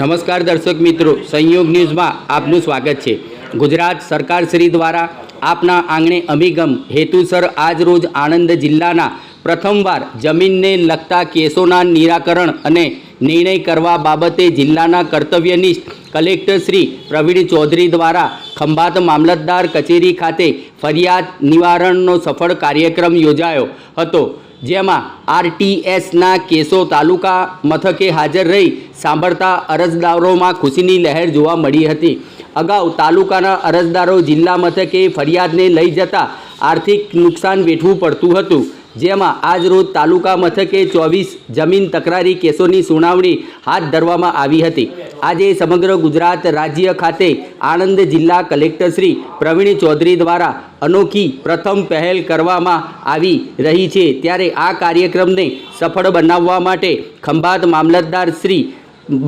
નમસ્કાર દર્શક મિત્રો, સંયોગ ન્યૂઝમાં આપનું સ્વાગત છે. ગુજરાત સરકાર શ્રી દ્વારા આપના આંગણે અભિગમ હેતુસર આજરોજ આણંદ જિલ્લાના પ્રથમવાર જમીનને લગતા કેસોના નિરાકરણ અને નિર્ણય કરવા બાબતે જિલ્લાના કર્તવ્યનિષ્ઠ કલેક્ટર શ્રી પ્રવીણ ચૌધરી દ્વારા ખંભાત મામલતદાર કચેરી ખાતે ફરિયાદ નિવારણનો સફળ કાર્યક્રમ યોજાયો હતો. જેમાં આરટીએસના કેસો તાલુકા મથકે હાજર રહી સાંભળતા અરજદારોમાં ખુશીની લહેર જોવા મળી હતી. અગાઉ તાલુકાના અરજદારો જિલ્લા મથકે ફરિયાદને લઈ જતા આર્થિક નુકસાન વેઠવું પડતું હતું. જેમાં આજરોજ તાલુકા મથકે ચોવીસ જમીન તકરારી કેસોની સુનાવણી હાથ ધરવામાં આવી હતી. આજે સમગ્ર ગુજરાત રાજ્ય ખાતે આણંદ જિલ્લા કલેક્ટર શ્રી પ્રવીણ ચૌધરી દ્વારા અનોખી પ્રથમ પહેલ કરવામાં આવી રહી છે. ત્યારે આ કાર્યક્રમને સફળ બનાવવા માટે ખંભાત મામલતદાર શ્રી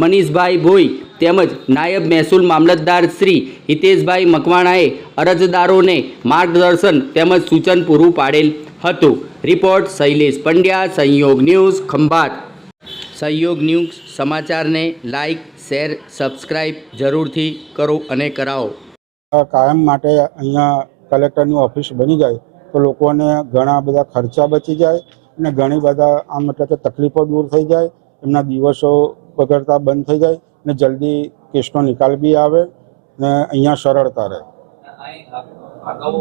મનીષભાઈ ભોઈ તેમજ નાયબ મહેસૂલ મામલતદાર શ્રી હિતેશભાઈ મકવાણાએ અરજદારોને માર્ગદર્શન તેમજ સૂચન પૂરું પાડેલ હતું. રિપોર્ટ શૈલેષ પંડ્યા, સંયોગ ન્યૂઝ, ખંભાત. સંયોગ ન્યૂઝ સમાચારને લાઇક શેર સબસ્ક્રાઈબ જરૂરથી કરો અને કરાવો. કાયમ માટે અહીંયા કલેક્ટરની ઓફિસ બની જાય તો લોકોને ઘણા બધા ખર્ચા બચી જાય અને ઘણી બધા આમ એટલે કે તકલીફો દૂર થઈ જાય, એમના દિવસો બગડતા બંધ થઈ જાય ને જલ્દી કેસનો નિકાલ બી આવે ને અહીંયા સરળતા રહે. અગાઉ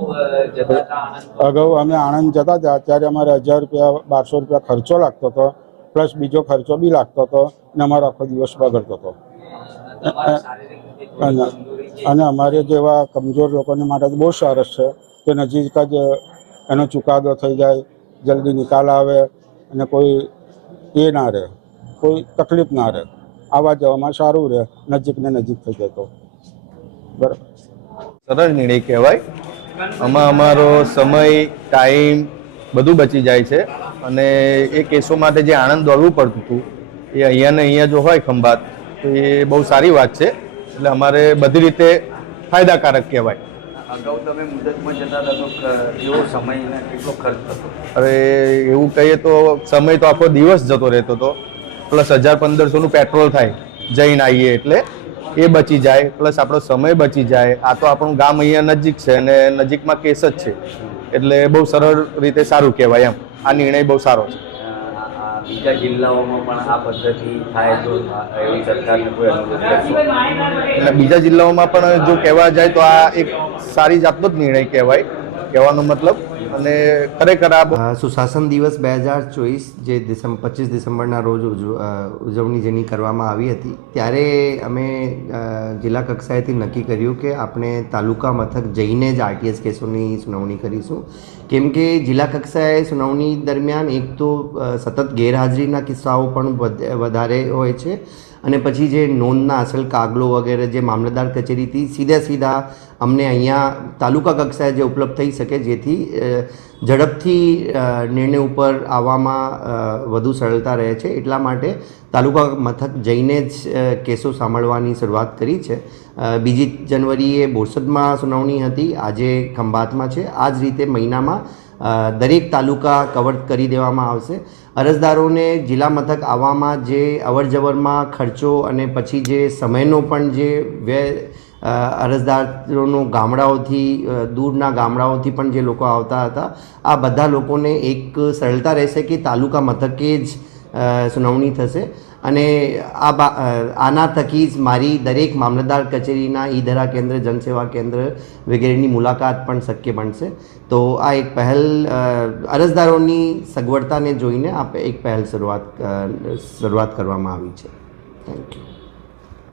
જતા અમે આણંદ જતા હતા. ત્યારે અમારે હજાર રૂપિયા બારસો રૂપિયા ખર્ચો લાગતો હતો. પ્લસ બીજો ખર્ચો બી લાગતો હતો ને અમારો આખો દિવસ બગડતો હતો. અને અમારે જેવા કમજોર લોકોને માટે બહુ સરસ છે કે નજીક જ એનો ચુકાદો થઈ જાય જલ્દી નિકાલ આવે અને કોઈ એ ના રહે કોઈ તકલીફ ના રહે. આવવા જવામાં સારું રહે નજીક ને નજીક થઈ જાય તો. બરાબર. સરળ નિર્ણય કહેવાય. આમાં અમારો સમય ટાઈમ બધું બચી જાય છે. અને એ કેસો માટે જે આણંદ દોડવું પડતું હતું એ અહીંયા ને અહીંયા જો હોય ખંભાત તો એ બહુ સારી વાત છે. એટલે અમારે બધી રીતે ફાયદાકારક કહેવાય. અગાઉ તમે મુદતમાં જતા હતા તો ક- સમય કેટલો ખર્ચ થતો અરે એવું કહીએ તો સમય તો આખો દિવસ જતો રહેતો હતો. પ્લસ હજાર પંદરસોનું પેટ્રોલ થાય જઈને આવીએ એટલે એ બચી જાય પ્લસ આપણો સમય બચી જાય. આ તો આપણું ગામ અહીંયા નજીક છે અને નજીકમાં કેસ જ છે. એટલે બહુ સરળ રીતે સારું કહેવાય એમ. આ નિર્ણય બહુ સારો છે. બીજા જિલ્લાઓમાં પણ આ પદ્ધતિ થાય તો એવી સરકારને કોઈ એટલે બીજા જિલ્લાઓમાં પણ જો કહેવા જાય તો આ એક સારી જાતનો જ નિર્ણય કહેવાય. કહેવાનો મતલબ અને ખરેખર આ સુશાસન દિવસ બે હજાર ચોવીસ જે ડિસેમ્બર, પચીસ ડિસેમ્બરના રોજ ઉજવ- ઉજવણી જેની કરવામાં આવી હતી, ત્યારે અમે જિલ્લા કક્ષાએથી નક્કી કર્યું કે આપણે તાલુકા મથક જઈને જ આરટીએસ કેસોની સુનાવણી કરીશું. કેમ કે જિલ્લા કક્ષાએ સુનાવણી દરમિયાન એક તો સતત ગેરહાજરીના કિસ્સાઓ પણ વધ- વધારે હોય છે અને પછી જે નોંધના અસલ કાગલો વગેરે જે મામલતદાર કચેરીથી સીધા સીધા અમને અહીંયા તાલુકા કક્ષાએ જે ઉપલબ્ધ થઈ શકે જેથી ઝડપથી નિર્ણય ઉપર આવવામાં વધુ સરળતા રહે છે. એટલા માટે તાલુકા મથક જઈને જ કેસો સાંભળવાની શરૂઆત કરી છે. બીજી જનવરીએ બોરસદમાં સુનાવણી હતી. આજે ખંભાતમાં છે. આ જ રીતે મહિનામાં દરેક તાલુકા કવર કરી દેવામાં આવશે. અરજદારોને જિલ્લા મથક આવવામાં જે અવરજવરમાં ખર્ચો અને પછી જે સમયનો પણ જે વ્યય અરજદારોનો ગામડાઓથી દૂરના ગામડાઓથી પણ જે લોકો આવતા હતા, આ બધા લોકોને એક સરળતા રહેશે કે તાલુકા મથકે જ સુનાવણી થશે. અને આ આના થકી જ મારી દરેક મામલતદાર કચેરીના ઈધરા કેન્દ્ર, જનસેવા કેન્દ્ર વગેરેની મુલાકાત પણ શક્ય બનશે. તો આ એક પહેલ અરજદારોની સગવડતાને જોઈને આ એક પહેલ શરૂઆત શરૂઆત કરવામાં આવી છે. Thank you